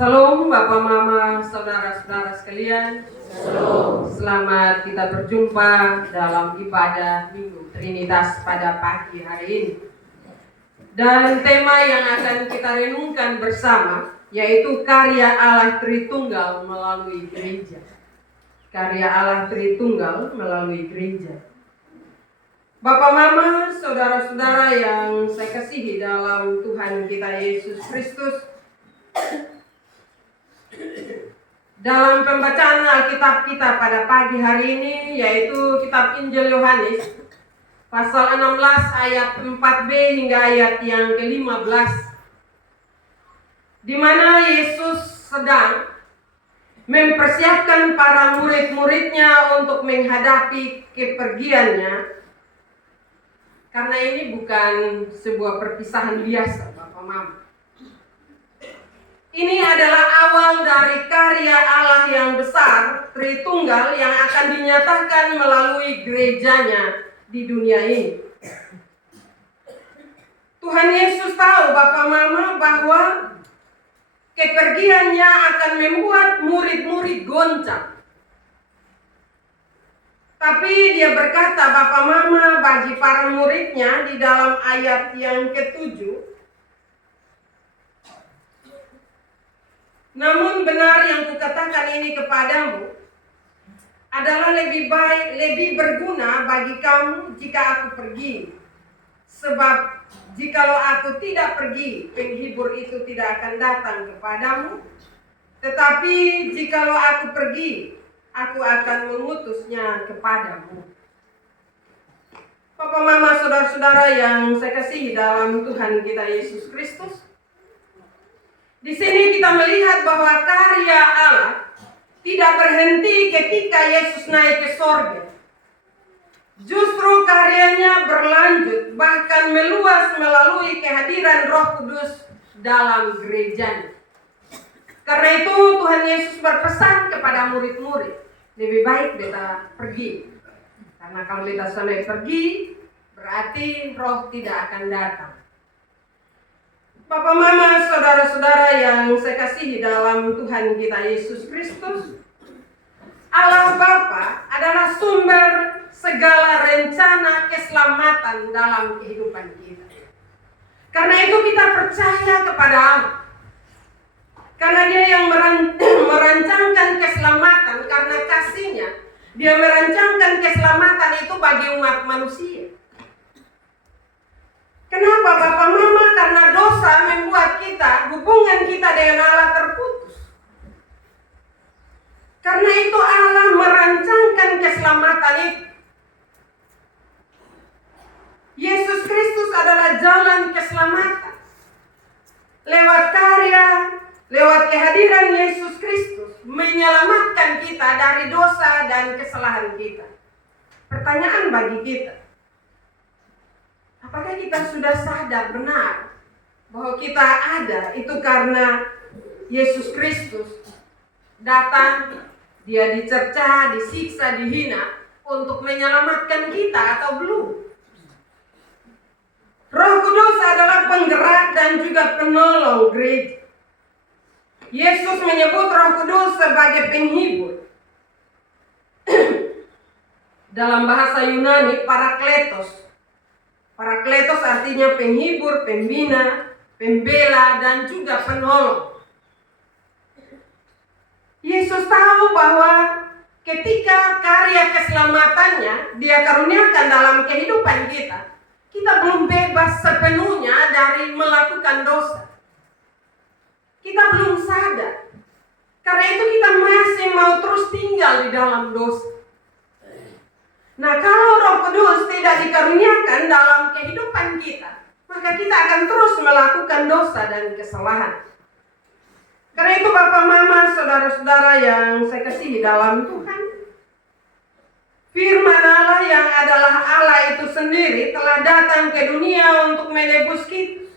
Salam Bapak Mama, saudara-saudara sekalian. Salam. Selamat kita berjumpa dalam ibadah Minggu Trinitas pada pagi hari ini. Dan tema yang akan kita renungkan bersama yaitu karya Allah Tritunggal melalui gereja. Karya Allah Tritunggal melalui gereja. Bapak Mama, saudara-saudara yang saya kasihi dalam Tuhan kita Yesus Kristus, dalam pembacaan Alkitab kita pada pagi hari ini yaitu kitab Injil Yohanes pasal 16 ayat 4b hingga ayat yang ke-15, di mana Yesus sedang mempersiapkan para murid-muridnya untuk menghadapi kepergiannya. Karena ini bukan sebuah perpisahan biasa, Bapak Mama. Ini adalah awal dari karya Allah yang besar, Tritunggal, yang akan dinyatakan melalui gerejanya di dunia ini. Tuhan Yesus tahu, Bapak Mama, bahwa kepergiannya akan membuat murid-murid goncang. Tapi dia berkata, Bapak Mama, bagi para muridnya di dalam ayat yang ke-7, namun benar yang kukatakan ini kepadamu adalah lebih berguna bagi kamu jika aku pergi. Sebab jikalau aku tidak pergi, penghibur itu tidak akan datang kepadamu. Tetapi jikalau aku pergi, aku akan mengutusnya kepadamu. Bapak Mama, saudara-saudara yang saya kasihi dalam Tuhan kita Yesus Kristus, di sini kita melihat bahwa karya Allah tidak berhenti ketika Yesus naik ke sorga. Justru karyanya berlanjut, bahkan meluas melalui kehadiran Roh Kudus dalam gerejanya. Karena itu Tuhan Yesus berpesan kepada murid-murid, lebih baik beta pergi. Karena kalau beta sampai pergi, berarti Roh tidak akan datang. Bapak Mama, saudara-saudara yang saya kasihi dalam Tuhan kita Yesus Kristus, Allah Bapa adalah sumber segala rencana keselamatan dalam kehidupan kita. Karena itu kita percaya kepada Allah. Karena Dia yang merancangkan keselamatan, karena kasih-Nya, Dia merancangkan keselamatan itu bagi umat manusia. Kenapa Bapak Mama? Karena dosa membuat hubungan kita dengan Allah terputus. Karena itu Allah merancangkan keselamatan itu. Yesus Kristus adalah jalan keselamatan. Lewat kehadiran Yesus Kristus menyelamatkan kita dari dosa dan kesalahan kita. Pertanyaan bagi kita, apakah kita sudah sadar benar bahwa kita ada itu karena Yesus Kristus datang, Dia dicerca, disiksa, dihina untuk menyelamatkan kita atau belum? Roh Kudus adalah penggerak dan juga penolong gereja. Yesus menyebut Roh Kudus sebagai penghibur. Dalam bahasa Yunani, parakletos. Parakletos artinya penghibur, pembina, pembela, dan juga penolong. Yesus tahu bahwa ketika karya keselamatannya Dia karuniakan dalam kehidupan kita, kita belum bebas sepenuhnya dari melakukan dosa. Kita belum sadar. Karena itu kita masih mau terus tinggal di dalam dosa. Nah, kalau Roh Kudus tidak dikaruniakan dalam kehidupan kita, maka kita akan terus melakukan dosa dan kesalahan. Karena itu Bapak Mama, saudara-saudara yang saya kasihi dalam Tuhan, firman Allah yang adalah Allah itu sendiri telah datang ke dunia untuk menebus kita.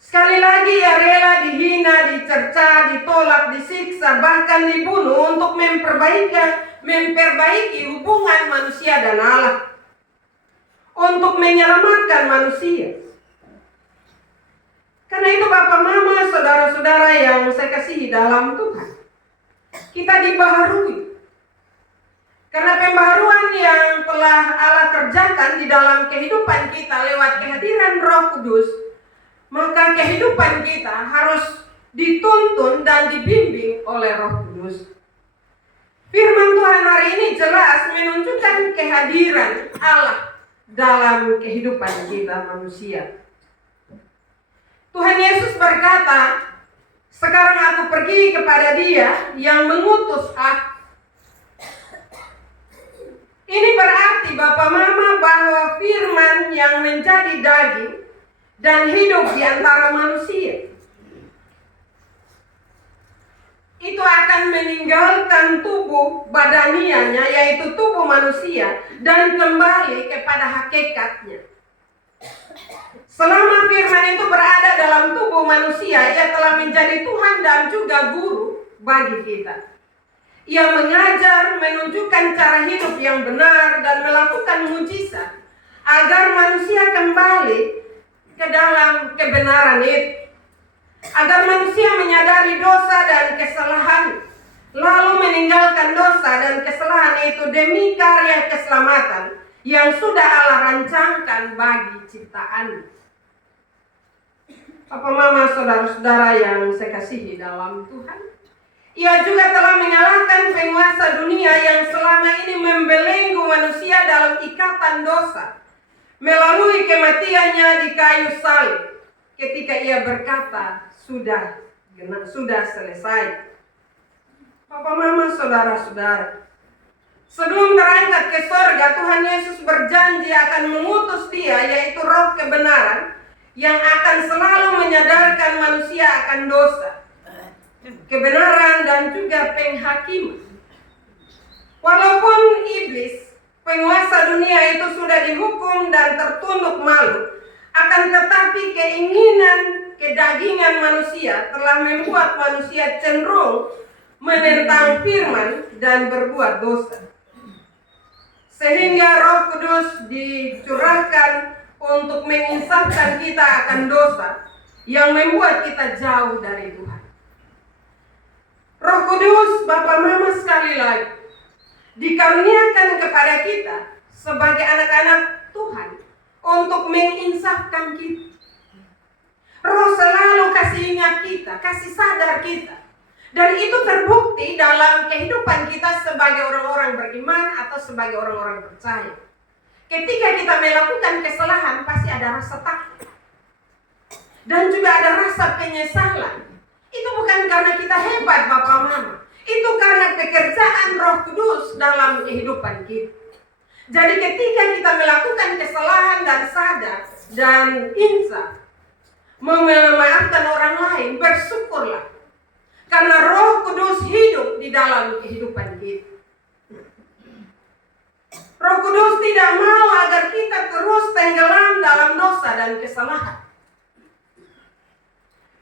Sekali lagi Ia rela dihina, dicerca, ditolak, disiksa, bahkan dibunuh untuk memperbaiki hubungan manusia dan Allah, untuk menyelamatkan manusia. Karena itu Bapak Mama, saudara-saudara yang saya kasihi dalam Tuhan, kita dibaharui. Karena pembaharuan yang telah Allah kerjakan di dalam kehidupan kita lewat kehadiran Roh Kudus, maka kehidupan kita harus dituntun dan dibimbing oleh Roh Kudus. Firman Tuhan hari ini jelas menunjukkan kehadiran Allah dalam kehidupan kita manusia. Tuhan Yesus berkata, sekarang aku pergi kepada Dia yang mengutus aku. Ini berarti Bapak Mama bahwa firman yang menjadi daging dan hidup di antara manusia itu akan meninggalkan tubuh badanianya, yaitu tubuh manusia, dan kembali kepada hakikatnya. Selama firman itu berada dalam tubuh manusia, ia telah menjadi Tuhan dan juga guru bagi kita. Ia mengajar, menunjukkan cara hidup yang benar, dan melakukan mujizat agar manusia kembali ke dalam kebenaran itu. Agar manusia menyadari dosa dan kesalahan, lalu meninggalkan dosa dan kesalahan itu demi karya keselamatan yang sudah Allah rancangkan bagi ciptaan. Bapak Mama, saudara-saudara yang saya kasihi dalam Tuhan, Ia juga telah mengalahkan penguasa dunia yang selama ini membelenggu manusia dalam ikatan dosa melalui kematiannya di kayu salib ketika Ia berkata, sudah selesai. Bapak Mama, saudara-saudara, sebelum terangkat ke sorga, Tuhan Yesus berjanji akan mengutus Dia, yaitu Roh kebenaran, yang akan selalu menyadarkan manusia akan dosa, kebenaran, dan juga penghakiman. Walaupun iblis, penguasa dunia itu sudah dihukum dan tertunduk malu, akan tetapi keinginan kedagingan manusia telah membuat manusia cenderung menentang firman dan berbuat dosa. Sehingga Roh Kudus dicurahkan untuk menginsafkan kita akan dosa yang membuat kita jauh dari Tuhan. Roh Kudus, Bapak Mama, sekali lagi dikaruniakan kepada kita sebagai anak-anak Tuhan untuk menginsafkan kita. Roh selalu kasih ingat kita, kasih sadar kita. Dan itu terbukti dalam kehidupan kita sebagai orang-orang beriman atau sebagai orang-orang percaya. Ketika kita melakukan kesalahan, pasti ada rasa takut. Dan juga ada rasa penyesalan. Itu bukan karena kita hebat, Bapak Mama. Itu karena pekerjaan Roh Kudus dalam kehidupan kita. Jadi ketika kita melakukan kesalahan dan sadar dan insaf, memaafkan orang lain, bersyukurlah. Karena Roh Kudus hidup di dalam kehidupan kita. Roh Kudus tidak mau agar kita terus tenggelam dalam dosa dan kesalahan.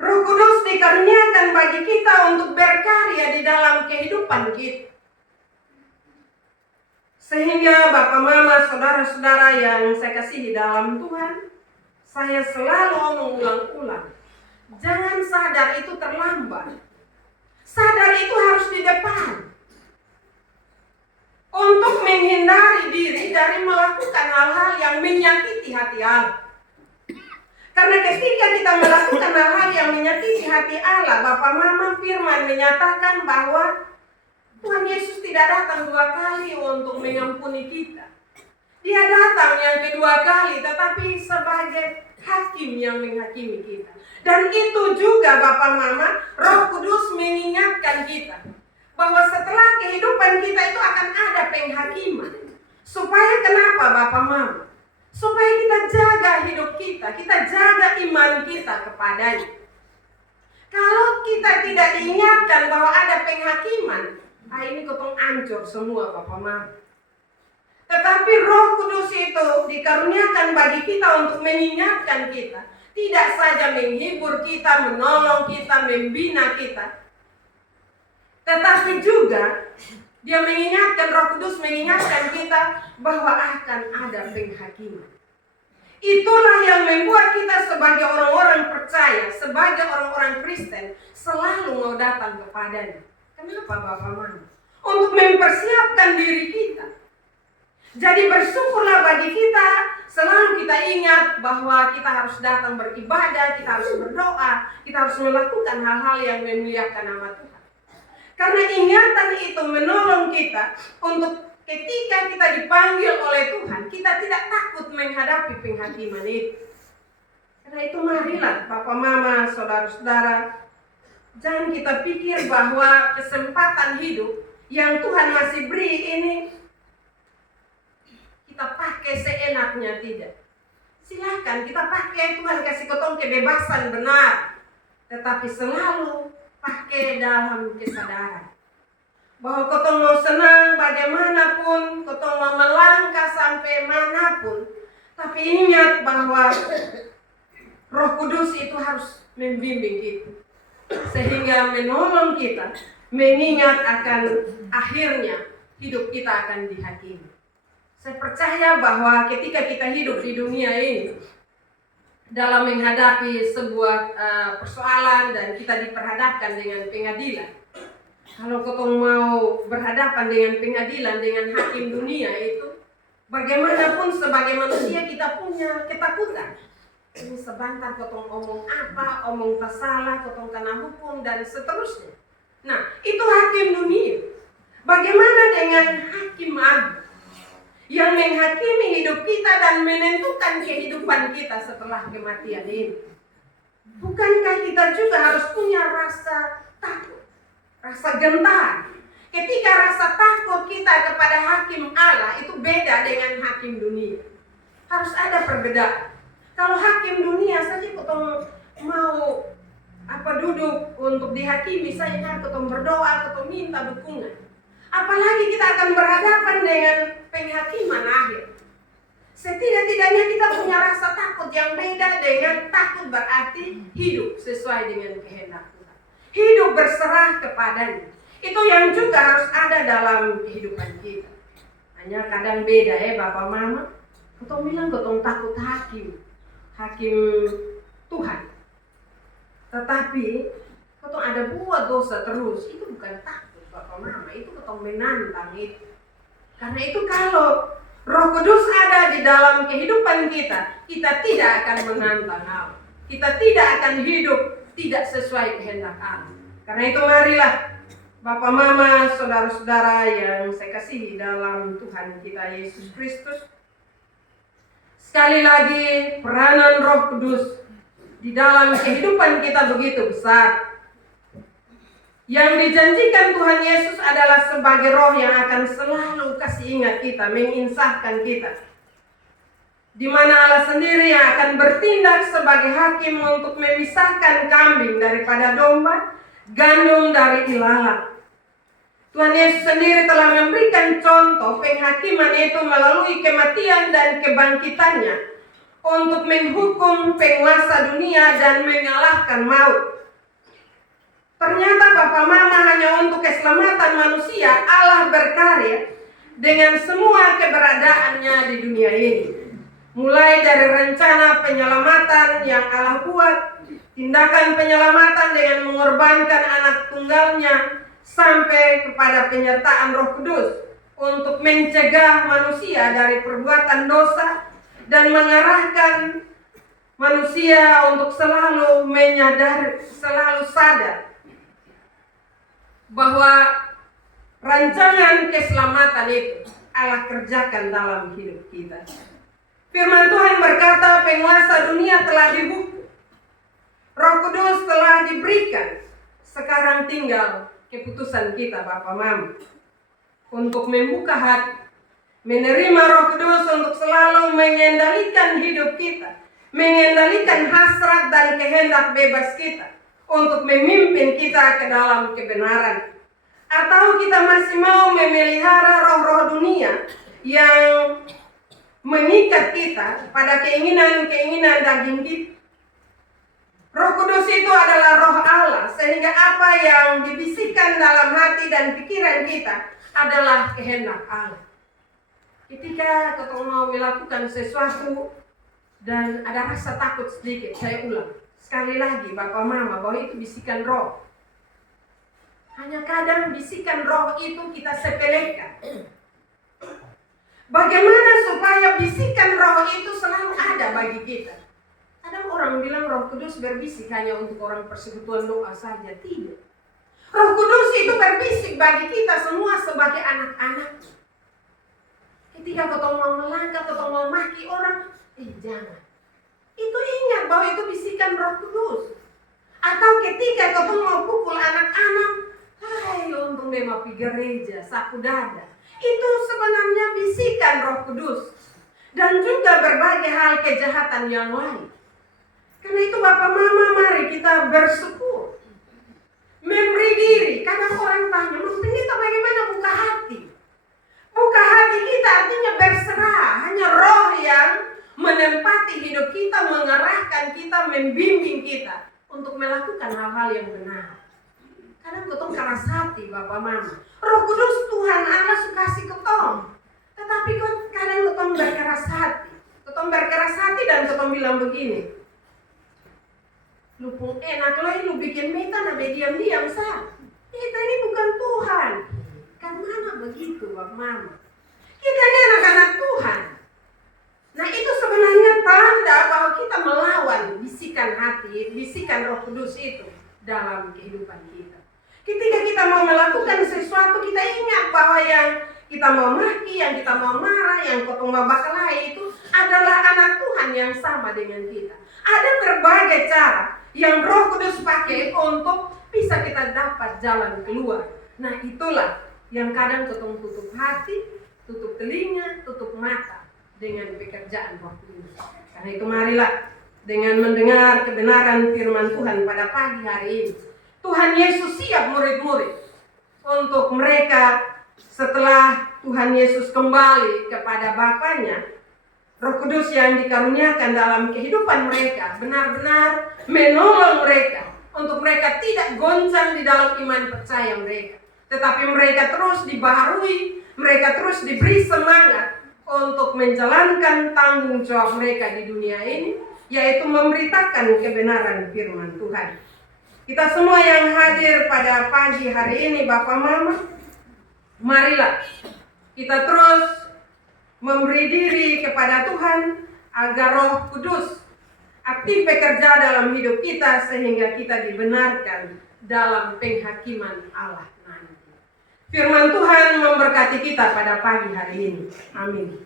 Roh Kudus dikaruniakan bagi kita untuk berkarya di dalam kehidupan kita. Sehingga Bapak Mama, saudara-saudara yang saya kasihi dalam Tuhan, saya selalu mengulang-ulang, jangan sadar itu terlambat. Sadar itu harus di depan. Untuk menghindari diri dari melakukan hal-hal yang menyakiti hati Allah. Karena ketika kita melakukan hal-hal yang menyakiti hati Allah, Bapak Mama, firman menyatakan bahwa Tuhan Yesus tidak datang 2 kali untuk mengampuni kita. Dia datang yang kedua kali, tetapi sebagai hakim yang menghakimi kita. Dan itu juga Bapak Mama, Roh Kudus mengingatkan kita bahwa setelah kehidupan kita itu akan ada penghakiman. Supaya kenapa Bapak Mama? Supaya kita jaga hidup kita jaga iman kita kepadanya. Kalau kita tidak diingatkan bahwa ada penghakiman, ini ketong hancur semua Bapak Mama. Tetapi Roh Kudus itu dikaruniakan bagi kita untuk mengingatkan kita. Tidak saja menghibur kita, menolong kita, membina kita. Tetapi juga Dia mengingatkan, Roh Kudus mengingatkan kita bahwa akan ada penghakiman. Itulah yang membuat kita sebagai orang-orang percaya, sebagai orang-orang Kristen, selalu mau datang kepadanya. Kenapa Bapak Mama? Untuk mempersiapkan diri kita. Jadi bersyukurlah bagi kita, selalu kita ingat bahwa kita harus datang beribadah, kita harus berdoa, kita harus melakukan hal-hal yang memuliakan nama Tuhan. Karena ingatan itu menolong kita untuk ketika kita dipanggil oleh Tuhan, kita tidak takut menghadapi penghakiman itu. Karena itu marilah Bapak Mama, Saudara-saudara, jangan kita pikir bahwa kesempatan hidup yang Tuhan masih beri ini kita pakai seenaknya, tidak. Silakan kita pakai, Tuhan kasih kotong kebebasan benar, tetapi selalu pakai dalam kesadaran bahwa kotong mau senang bagaimanapun, kotong mau melangkah sampai manapun, tapi ingat bahwa Roh Kudus itu harus membimbing kita, sehingga menolong kita mengingat akan akhirnya hidup kita akan dihakimi. Saya percaya bahwa ketika kita hidup di dunia ini, dalam menghadapi sebuah persoalan dan kita diperhadapkan dengan pengadilan, kalau kotong mau berhadapan dengan pengadilan, dengan hakim dunia itu, bagaimanapun sebagai manusia kita punya ketakutan. Ini sebentar kotong omong apa, omong tak salah, kotong kena hukum, dan seterusnya. Nah, itu hakim dunia. Bagaimana dengan hakim agung yang menghakimi hidup kita dan menentukan kehidupan kita setelah kematian ini? Bukankah kita juga harus punya rasa takut, rasa gentar? Ketika rasa takut kita kepada hakim Allah itu beda dengan hakim dunia. Harus ada perbedaan. Kalau hakim dunia saja kotong mau duduk untuk dihakimi saja, kotong berdoa, kotong minta dukungan. Apalagi kita akan berhadapan dengan penghakiman akhir. Setidak-tidaknya kita punya rasa takut yang beda dengan takut berarti hidup sesuai dengan kehendak Tuhan. Hidup berserah kepadanya. Itu yang juga harus ada dalam kehidupan kita. Hanya kadang beda Bapak Mama. Kotong bilang kotong takut hakim Tuhan. Tetapi kotong ada buat dosa terus, itu bukan takut Bapak Mama, itu kotong menantang itu. Karena itu kalau Roh Kudus ada di dalam kehidupan kita, kita tidak akan menantang Allah. Kita tidak akan hidup tidak sesuai kehendak Allah. Karena itu marilah Bapak Mama, saudara-saudara yang saya kasihi dalam Tuhan kita Yesus Kristus, sekali lagi peranan Roh Kudus di dalam kehidupan kita begitu besar. Yang dijanjikan Tuhan Yesus adalah sebagai roh yang akan selalu kasih ingat kita, menginsafkan kita. Di mana Allah sendiri yang akan bertindak sebagai hakim untuk memisahkan kambing daripada domba, gandum dari ilalang. Tuhan Yesus sendiri telah memberikan contoh penghakiman itu melalui kematian dan kebangkitannya untuk menghukum penguasa dunia dan mengalahkan maut. Ternyata Bapak Mama hanya untuk keselamatan manusia Allah berkarya dengan semua keberadaannya di dunia ini. Mulai dari rencana penyelamatan yang Allah buat, tindakan penyelamatan dengan mengorbankan anak tunggalnya, sampai kepada penyertaan Roh Kudus untuk mencegah manusia dari perbuatan dosa dan mengarahkan manusia untuk selalu menyadari, selalu sadar bahwa rancangan keselamatan itu Allah kerjakan dalam hidup kita. Firman Tuhan berkata, penguasa dunia telah dihukum, Roh Kudus telah diberikan, sekarang tinggal keputusan kita Bapak Mama untuk membuka hati, menerima Roh Kudus untuk selalu mengendalikan hidup kita, mengendalikan hasrat dan kehendak bebas kita, untuk memimpin kita ke dalam kebenaran. Atau kita masih mau memelihara roh-roh dunia yang mengikat kita pada keinginan-keinginan daging kita. Roh Kudus itu adalah roh Allah, sehingga apa yang dibisikkan dalam hati dan pikiran kita adalah kehendak Allah. Ketika kita mau melakukan sesuatu, Dan ada rasa takut sedikit. Saya ulang sekali lagi, Bapak Mama, bahwa itu bisikan roh. Hanya kadang bisikan roh itu kita sepelekan. Bagaimana supaya bisikan roh itu selalu ada bagi kita? Kadang orang bilang Roh Kudus berbisik hanya untuk orang persekutuan doa saja. Tidak. Roh Kudus itu berbisik bagi kita semua sebagai anak-anak. Ketika kau mau melangkah, kau mau maki orang, jangan. Itu ingat bahwa itu bisikan Roh Kudus. Atau ketika kau mau pukul anak-anak, hai untung dia mau pergi gereja, sapu dada. Itu sebenarnya bisikan Roh Kudus. Dan juga berbagai hal kejahatan yang lain. Karena itu Bapak Mama, mari kita bersyukur. Memberi diri. Kadang orang tanya, Mas Pendeta bagaimana buka hati? Buka hati kita artinya berserah. Hanya roh yang menempati hidup kita, mengarahkan kita, membimbing kita untuk melakukan hal-hal yang benar. Kadang ketong keras hati Bapak Mama. Roh Kudus Tuhan Allah suka kasih ketong. Tetapi kadang ketong berkeras hati. Ketong berkeras hati dan ketong bilang begini. Lu pun enak lah, lu bikin meta nabe diam-diam sah. Kita ini bukan Tuhan. Kan mana begitu Bapak Mama? Kita ini anak-anak Tuhan. Nah itu sebenarnya tanda bahwa kita melawan bisikan hati, bisikan Roh Kudus itu dalam kehidupan kita. Ketika kita mau melakukan sesuatu, kita ingat bahwa yang kita mau maki, yang kita mau marah, yang potong babakalahi itu adalah anak Tuhan yang sama dengan kita. Ada berbagai cara yang Roh Kudus pakai untuk bisa kita dapat jalan keluar. Nah itulah yang kadang ketemu tutup hati, tutup telinga, tutup mata dengan pekerjaan Roh Kudus. Karena itu marilah dengan mendengar kebenaran firman Tuhan pada pagi hari ini. Tuhan Yesus siap murid-murid untuk mereka setelah Tuhan Yesus kembali kepada Bapanya. Roh Kudus yang dikaruniakan dalam kehidupan mereka benar-benar menolong mereka untuk mereka tidak goncang di dalam iman percaya mereka, tetapi mereka terus dibaharui, mereka terus diberi semangat untuk menjalankan tanggung jawab mereka di dunia ini, yaitu memberitakan kebenaran firman Tuhan. Kita semua yang hadir pada pagi hari ini Bapak Mama, marilah kita terus memberi diri kepada Tuhan agar Roh Kudus aktif bekerja dalam hidup kita sehingga kita dibenarkan dalam penghakiman Allah nanti. Firman Tuhan memberkati kita pada pagi hari ini. Amin.